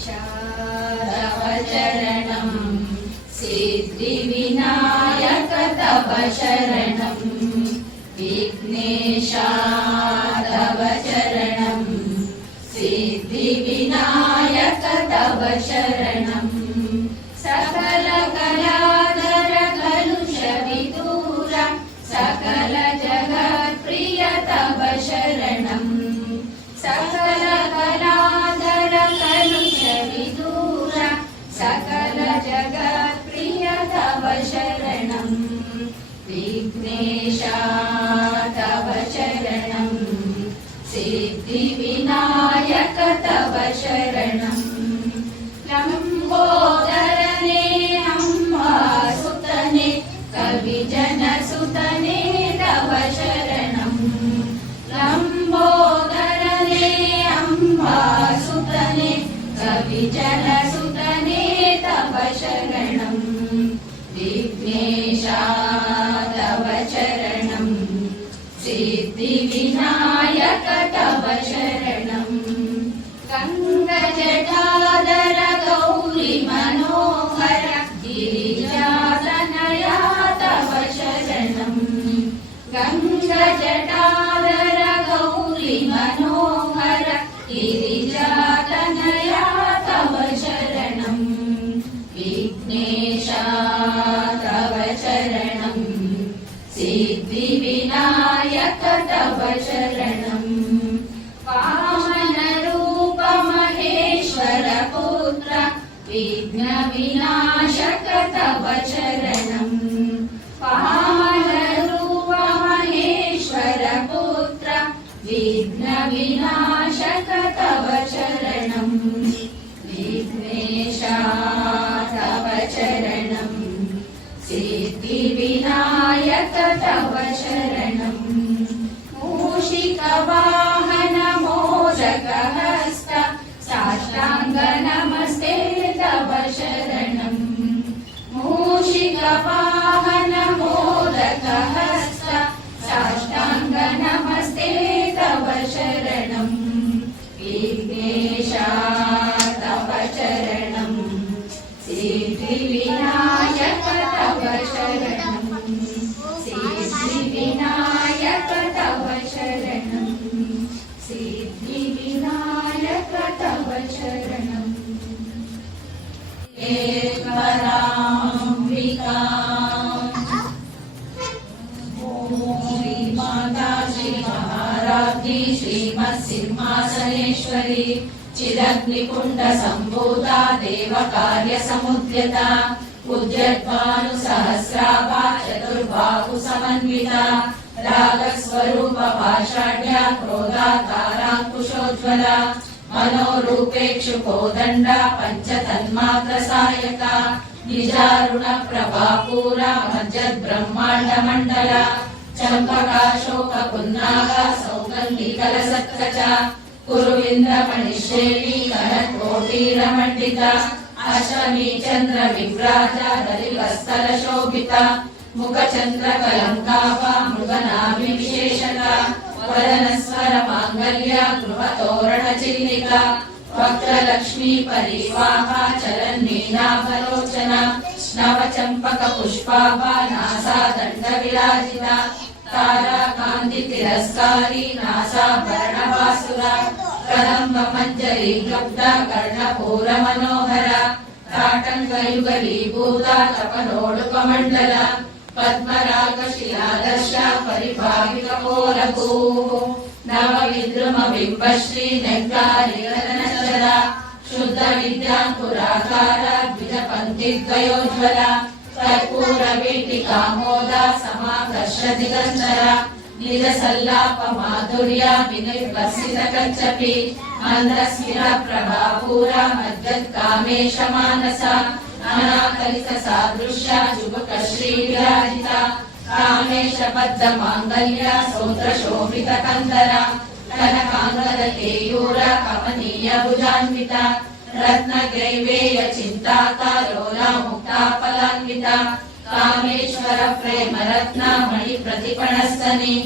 विघ्नेशातव चरणं सिद्धिविनायक तव शरणं विघ्नेशातव चरणं सिद्धिविनायक तव शरणं सकल कलाधर कलुष विदूर सकल जगत्प्रिय तव शरणं सकल कलाधर कलुष विदूर सकल जगत्प्रिय तव शरणं विघ्नेशा तव शरणं सिद्धिविनायक तव शरणं लम्बोदरने अम्बासुतने कविजनसुतने तव शरणं लम्बोदरने अम्बासुतने कविजनसुतने तव शरणं विघ्नेशा तव शरणं सिद्धिविनायक तव शरणं गङ्गजटाधर गौरी मनोहर गिरिजातनया तव शरणं गङ्गजटाधर गौरी मनोहर गिरिजातनया तव शरणं विघ्नेशा तव शरणं सिद्धिविनायक तव शरणं वामनरूप महेश्वर पुत्र विघ्नविनाशक तव शरणं वामनरूप महेश्वर पुत्र विघ्नविनाशक तव शरणं विघ्नेशा तव शरणं सिद्धिविनायक तव शरणं मूषिकवाहन मोदकहस्त साष्टांग नमस्ते तव शरणं मूषिकवाहन मोदकहस्त साष्टांग नमस्ते तव शरणं विघ्नेशा तव शरणं सिद्धिविनायक तव शरणं सिद्धिविनायक तव शरणं सिद्धिविनायक तव शरणं एकराम्बिका श्री माता श्री महाराज्ञी श्रीमत्सिंहासनेश्वरी चिदग्निकुण्ड सम्भूता देवकार्यसमुद्यता उद्यद्भानुसहस्राभा चतुर्बाहु समन्विता रागस्वरूप भाषाढ्या क्रोधाकाराङ्कुशोज्ज्वला मनोरूपेक्षु कोदण्डा पञ्चतन्मात्रसायका निजारुण प्रभापूरा मज्जद्ब्रह्माण्डमण्डला चम्पकाशोकपुन्नागा सौगन्धिकलसत्कचा कुरुविन्द्रमणिश्रेणी गणकोटीरमण्डिता अशमी चन्द्र विव्राजा दलिवस्तरशोभिता मुखचन्द्रकलङ्काभा मृगनाभिविशेषका वदनस्वर माङ्गल्या गृहतोरणचिह्निका वक्त्रलक्ष्मी परिवाहा चलन्मीनाभलोचना नवचम्पकपुष्पाभा नासादण्डविराजिता ताराकान्तितिरस्कारी नासाभरणवासुरा कदम्बमञ्जरी लुब्धा कर्णपूरमनोहरा ताटङ्कयुगलीभूता तपनोडुपमण्डला पद्मरागशिलादर्शा परिभाविकपोलभूः नवविद्रुमबिम्बश्री नेङ्गारिगगनचरा शुद्धविद्याङ्कुराकारा द्विजपङ्क्तिद्वयोज्ज्वला कर्पूरवीटिकामोदा समाकर्षदिगन्धरा निजसल्लापमाधुर्या विनिर्वसितकच्छपि मन्दस्मिरप्रभापूरा मज्जत्कामेशमानसा अनाकलितसादृश्या जुबकश्रीविराजिता कामेशबद्धमाङ्गल्या सौन्द्रशोभितकन्दरा कनकाङ्गदकेयूरा कमनीयभुजान्विता रत्नग्रैवेयचिन्ताकारोला मुक्ताफलान्विता कामेश्वर प्रेम रत्न मणि प्रतिपणस्तनि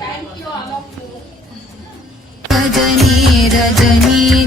Thank you. रजनी रजनी